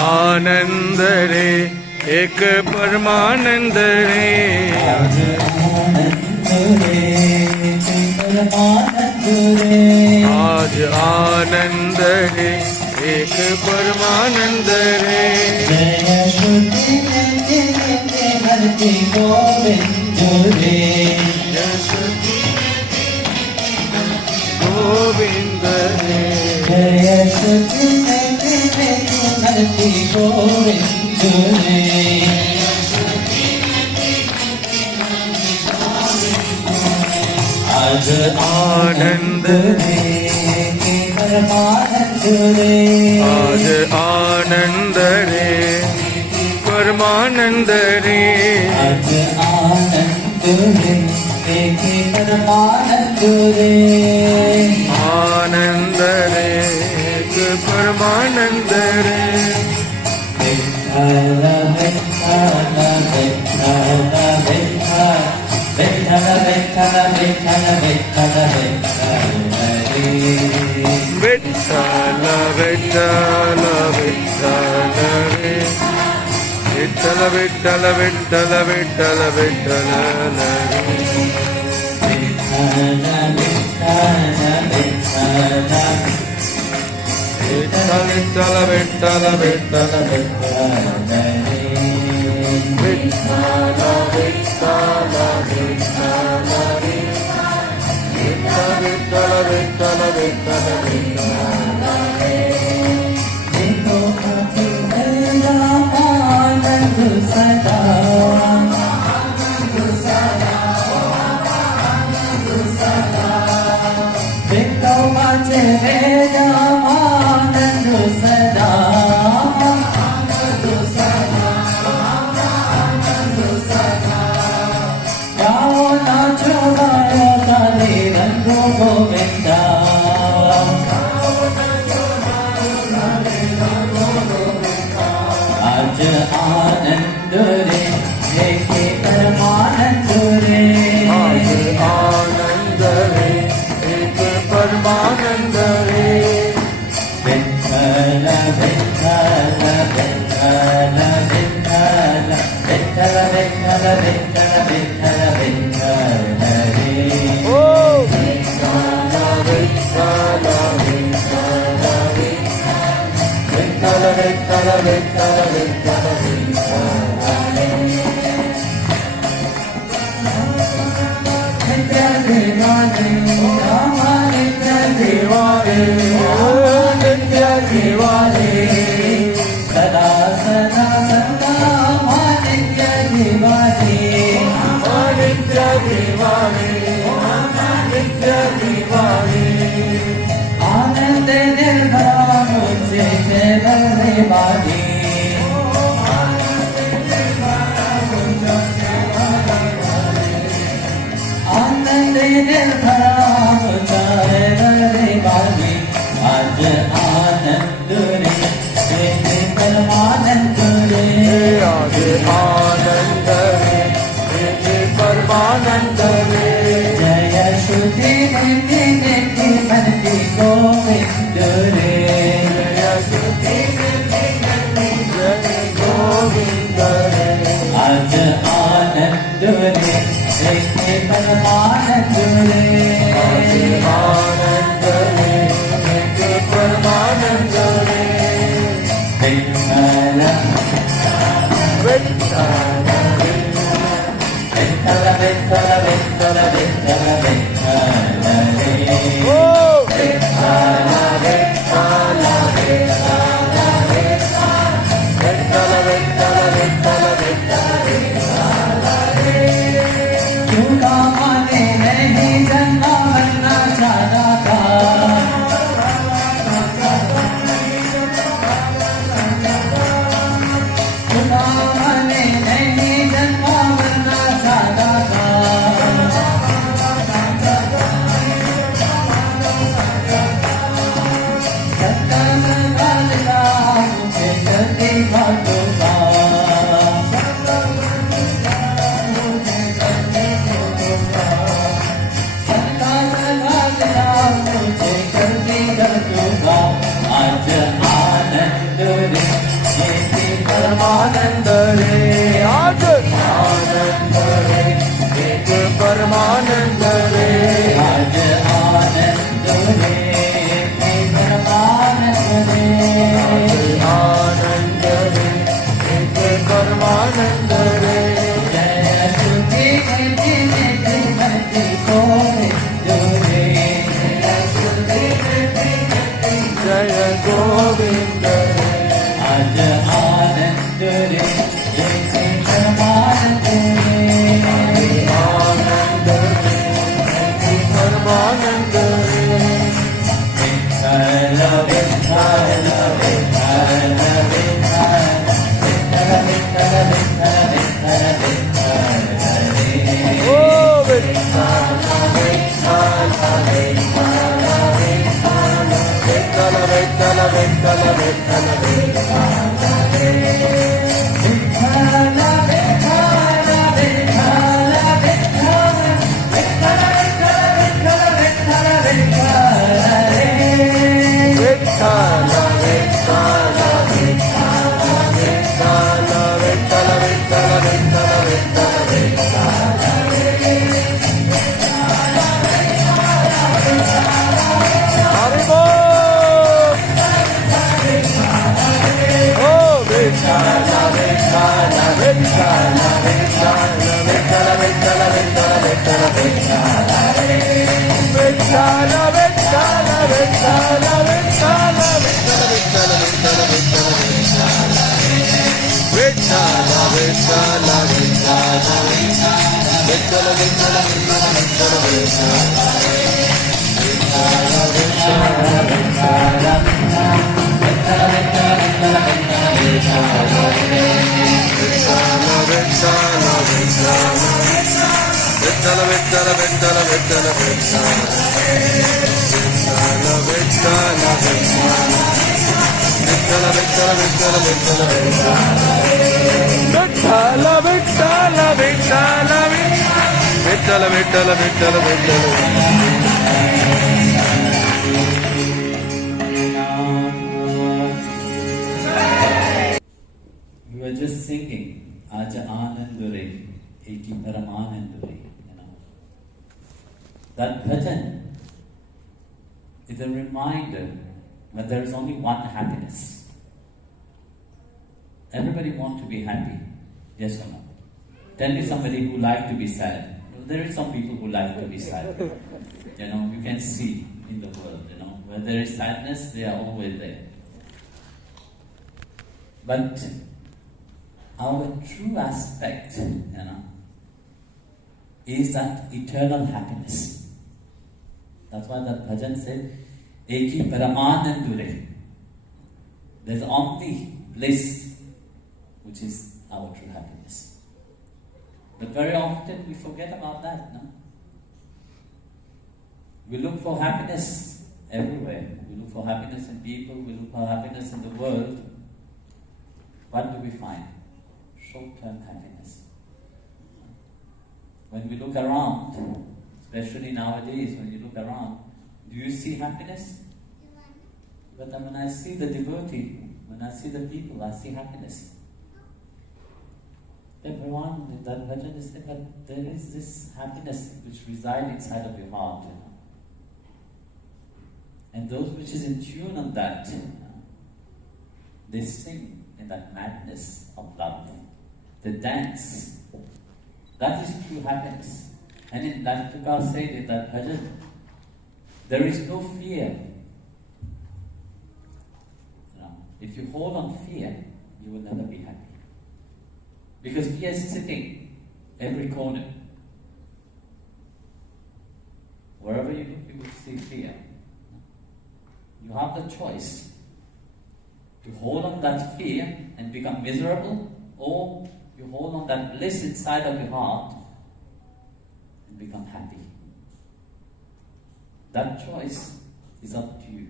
आनंद रे एक परमानंद रे आज आनंद रे एक परमानंद रे जय श्रुति भक्ति गोविंद रे गोविंद रे जय श्रुति भक्ति गोविंद रे आज आनंद रे परमानंद रे आज आनंद रे परमानंद रे आज आनंद रे देखे परमानंद रे आनंद रे एक परमानंद रे विठ्ठल विठ्ठल विठ्ठल विठ्ठल विठ्ठल विठ्ठल विठ्ठल विठ्ठल विठ्ठल विठ्ठल विठ्ठल रे विठ्ठल विठ्ठल विठ्ठल विठ्ठल विठ्ठल विठ्ठल विठ्ठल विठ्ठल आनंद रे देखे परमानंद रे आज आनंद रे एक परमानंद रे विठ्ठल विठ्ठल विठ्ठल विठ्ठल विठ्ठल विठ्ठल विठ्ठल विठ्ठल विठ्ठल रे ओ विठ्ठल विठ्ठल विठ्ठल विठ्ठल विठ्ठल विठ्ठल सदा सदा सदा नित्य दिवाली नित्य दिवाली नित्य दिवाली आनंद निर्भरा मुझे जय बाली आनंद निर्भरा मुझे जय बाली आज आनंद रे देखे परमानंद रे आज आनंद रे देखे परमानंद रे जय श्रुति निधि निधि भक्ति गोविंद रे जय श्रुति निधि निधि गोविंद रे आज आनंद रे देखे परमानंद रे आज आनंद रे देखे परमानंद रे विठ्ठल विठ्ठल विठ्ठल विठ्ठल विठ्ठल विठ्ठल विठ्ठल रे ओ विठ्ठल विठ्ठल विठ्ठल विठ्ठल क्योंकि माने नहीं जन्मा मरना चाहता था गोविंद रे आज आनंद रे जैसे परमानंद रे आनंद रे परमानंद रे विठ्ठल विठ्ठल विठ्ठल विठ्ठल विठ्ठल विठ्ठल विठ्ठल विठ्ठल रे ओ Vitthal Vitthal Vitthal Vitthal Vitthal Vitthal We were just singing Aja Anandure, Eki Paramanandure, That bhajan is a reminder that there is only one happiness. Everybody wants to be happy, yes or no? Tell me somebody who likes to be sad. Well, there is some people who like to be sad. You can see in the world, where there is sadness, they are always there. But our true aspect, is that eternal happiness. That's why the bhajan said, Eki Paramanandure. There's only bliss, which is our true happiness. But very often we forget about that, no? We look for happiness everywhere. We look for happiness in people, we look for happiness in the world. What do we find? Short-term happiness. When we look around, especially nowadays, when you look around, do you see happiness? But when I see the devotee, when I see the people, I see happiness. Everyone in that bhajan is saying that there is this happiness which resides inside of your heart. And those which is in tune on that, they sing in that madness of love. They dance. That is true happiness. And in that Tukar said in that bhajan, there is no fear. If you hold on fear, you will never be happy. Because fear is sitting every corner. Wherever you look, you will see fear. You have the choice to hold on that fear and become miserable, or you hold on that bliss inside of your heart and become happy. That choice is up to you.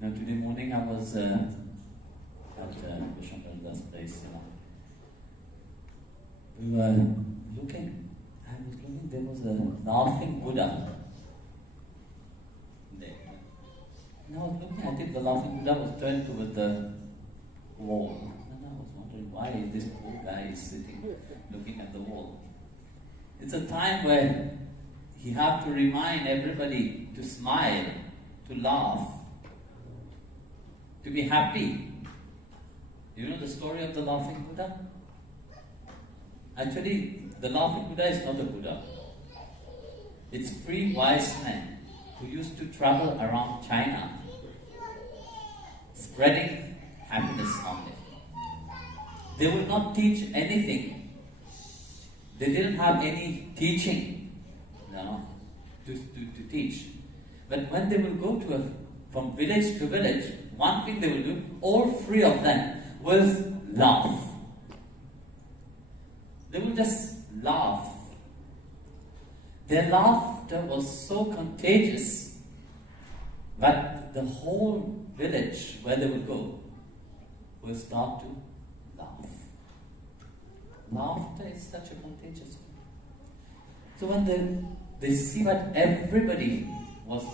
Now today morning I was at VISHWANANDA's place. We were looking. I was looking. There was a laughing Buddha there. And I was looking. I think the laughing Buddha was turned toward the wall. And I was wondering why this poor guy is sitting, looking at the wall. It's a time where he have to remind everybody to smile, to laugh, to be happy. You know the story of the laughing Buddha? Actually, the laughing Buddha is not a Buddha. It's three wise men who used to travel around China, spreading happiness only. They would not teach anything. They didn't have any teaching, to teach. But when they will go from village to village, one thing they will do, all three of them, was laugh. They will just laugh. Their laughter was so contagious that the whole village where they will go will start to laugh. Laughter is such a contagious thing. So when they see that everybody was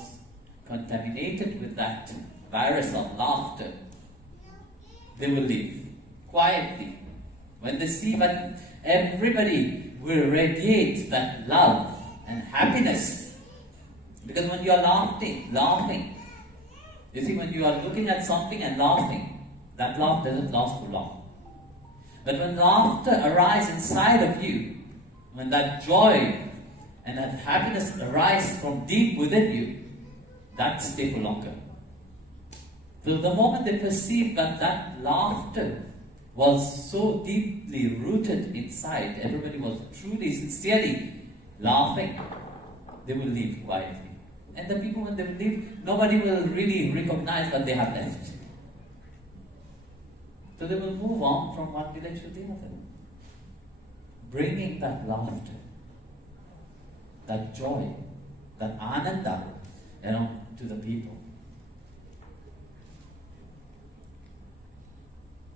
contaminated with that virus of laughter, they will leave quietly. When they see that everybody will radiate that love and happiness, because when you are laughing, you see, when you are looking at something and laughing, that laugh doesn't last for long. But when laughter arises inside of you, when that joy and that happiness arise from deep within you, that stays for longer. So the moment they perceive that that laughter was so deeply rooted inside, everybody was truly, sincerely laughing, they will leave quietly. And the people, when they will leave, nobody will really recognize that they have left. So they will move on from one village to the other, bringing that laughter, that joy, that ananda, to the people.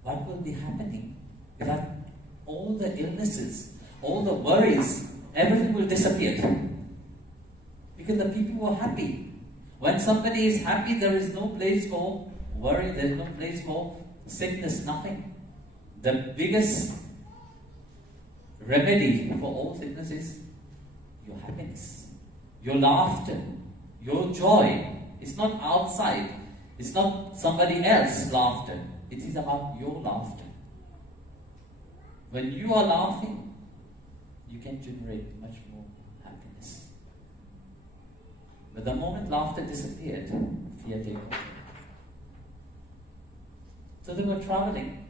What will be happening? That all the illnesses, all the worries, everything will disappear. Because the people were happy. When somebody is happy, there is no place for worry, there is no place for sickness, nothing. The biggest remedy for all sickness is your happiness, your laughter, your joy. It's not outside, it's not somebody else's laughter. It is about your laughter. When you are laughing, you can generate much more happiness. But the moment laughter disappeared, fear came over. So they were traveling.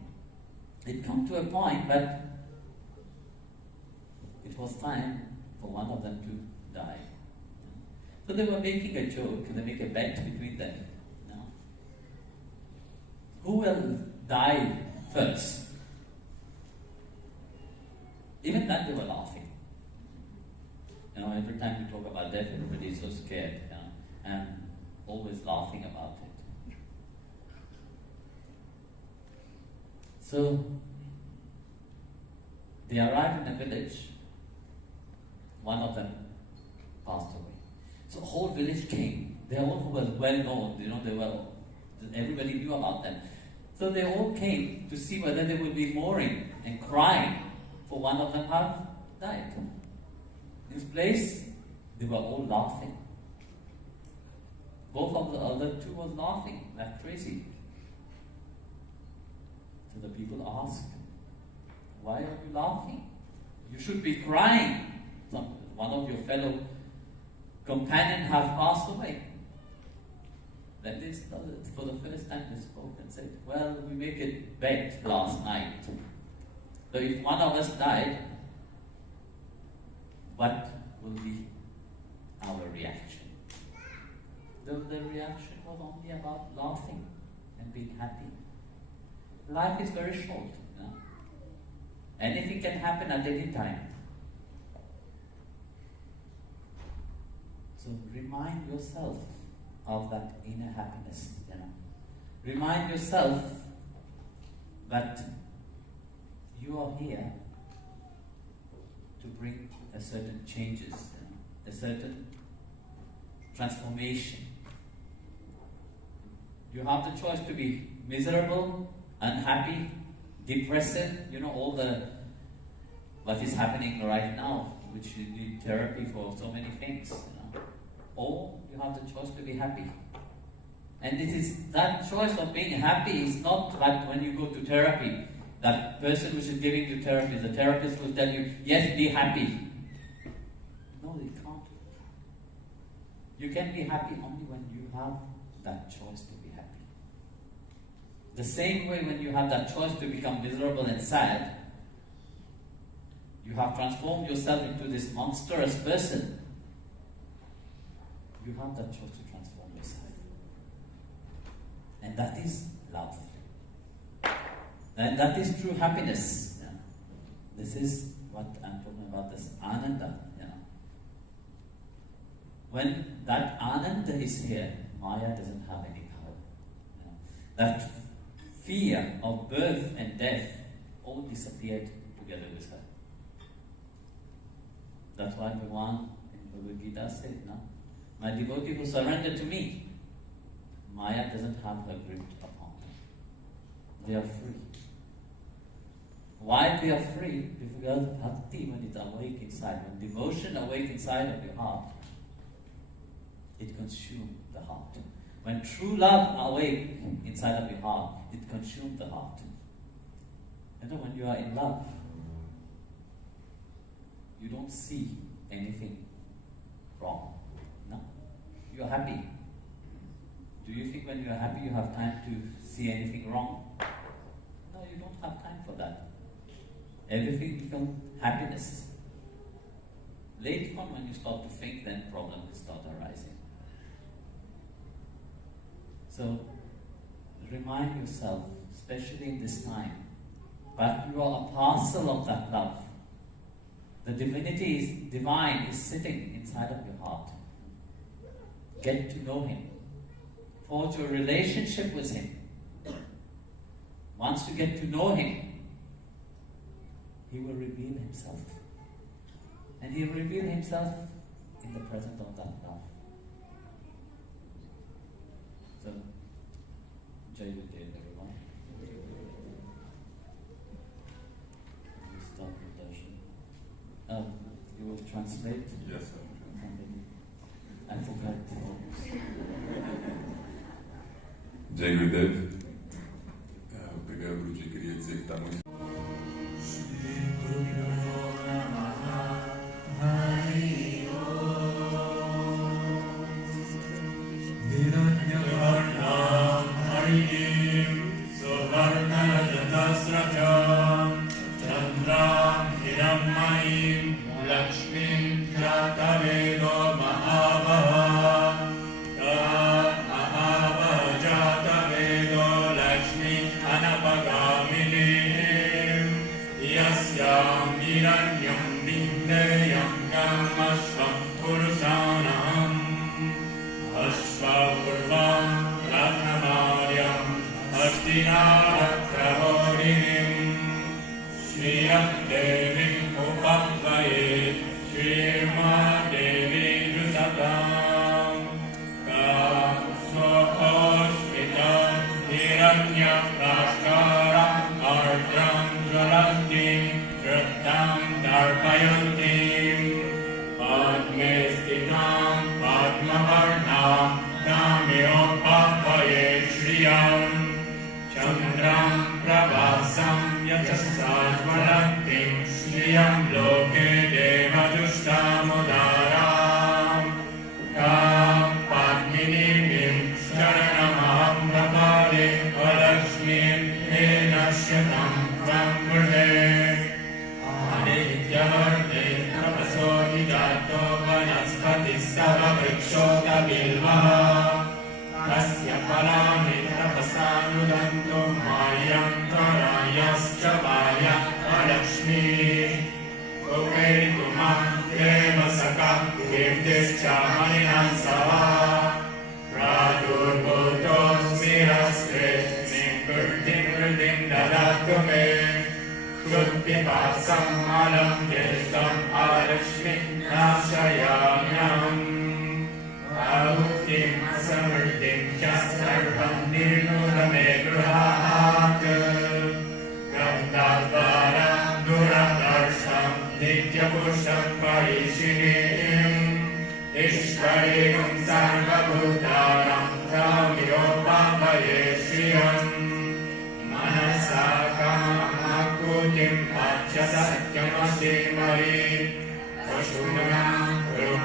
It come to a point that it was time for one of them to die. So they were making a joke, they make a bet between them. Who will die first? Even then they were laughing. Every time we talk about death, everybody is so scared, and always laughing about it. So they arrived in a village. One of them passed away. So the whole village came. They all were well known. Everybody knew about them. So they all came to see whether they would be mourning and crying for one of them have died. In this place, they were all laughing. Both of the other two was laughing like crazy. So the people asked, why are you laughing? You should be crying. One of your fellow companions have passed away. Then they started, for the first time they spoke and said, well, we make it bet last night. So if one of us died, what will be our reaction? The reaction was only about laughing and being happy. Life is very short. Anything can happen at any time. So remind yourself of that inner happiness. Remind yourself that you are here to bring a certain changes, a certain transformation. You have the choice to be miserable, unhappy, depressive, all what is happening right now, which you need therapy for so many things. Or you have the choice to be happy. And it is that choice of being happy is not like when you go to therapy, that person which is giving you therapy, the therapist will tell you, yes, be happy. No, they can't. You can be happy only when you have that choice to be happy. The same way when you have that choice to become miserable and sad, you have transformed yourself into this monstrous person. You have that choice to transform yourself. And that is love. And that is true happiness. Yeah. This is what I'm talking about, this Ananda. Yeah. When that Ananda is here, Maya doesn't have any power. Yeah. That fear of birth and death all disappeared together with her. That's why Bhagavan in Bhagavad Gita said, no? My devotee who surrender to me, Maya doesn't have her grip upon them. They are free. Why they are free? Because bhakti, when it's awake inside, when devotion awake inside of your heart, it consumes the heart. When true love awake inside of your heart, it consumes the heart. And then when you are in love, you don't see anything wrong. No? You are happy. Do you think when you are happy you have time to see anything wrong? No, you don't have time for that. Everything becomes happiness. Later on when you start to think, then problems will start arising. So, remind yourself, especially in this time, that you are a parcel of that love. The divinity is divine, is sitting inside of your heart. Get to know Him. Forge a relationship with Him. Once you get to know Him, He will reveal Himself. And He will reveal Himself in the presence of that love. So, Jai Gurudev, everyone. We start with Darshan. You will translate? Yes, sir. I forgot. Jai Gurudev. Obrigado, Guruji. Queria dizer que está muito.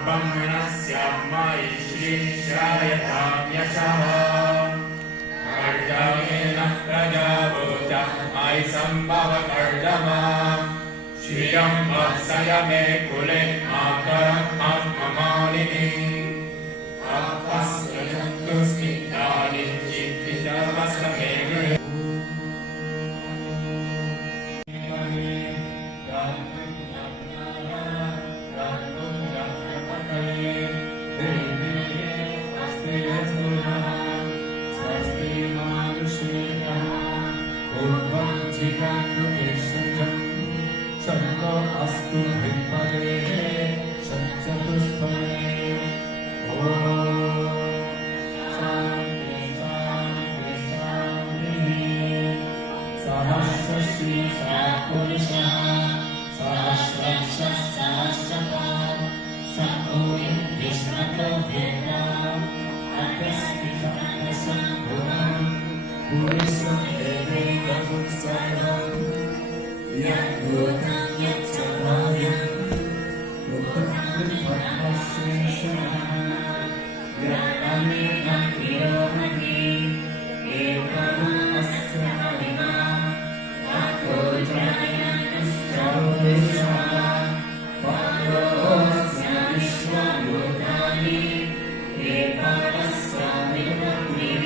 Rupam Manasya Mai शिष्यायताम्यशः कर्तव्येन प्रजाभूत मयि सम्भव कर्दमा श्रियं वत्सय मे कुले मातरम् आत्ममालिनी अपस्यन्तु स्थितानि चित्तितमस्तमे गृहे अस्तु विद्महे सच्चतुष्पदे ॐ शान्ति शान्ति शान्तिः सहस्रश्री सहस्रपुरुषः सहस्रक्षः सहस्रपात् सम्भूय विष्णतो भेदाम् अत्यस्तिसम्भुवम् पुरुषं देवेदमुत्सवम् यद्भूतं यच्च भाव्यं मुक्तपद्मश्रेष्ठः यदनेन विरोहति एकरूपस्य हरिणाम् अतो जयन्तुश्चौदशः पादोऽस्य विश्वभूतानि एकस्य विभक्तिः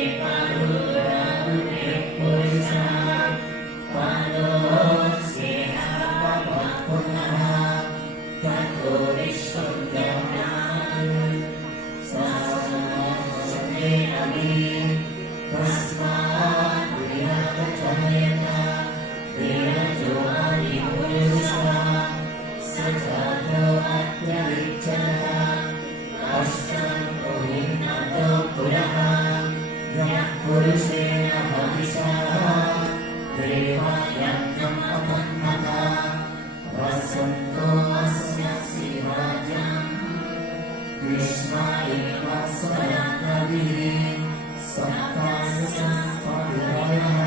एकरूपः पुरुषेण हविषः देवयज्ञम् अपन्नः वसन्तो अस्य शिवाजम् कृष्णाय स्वयं कविः सप्तास्य संस्पतिरयः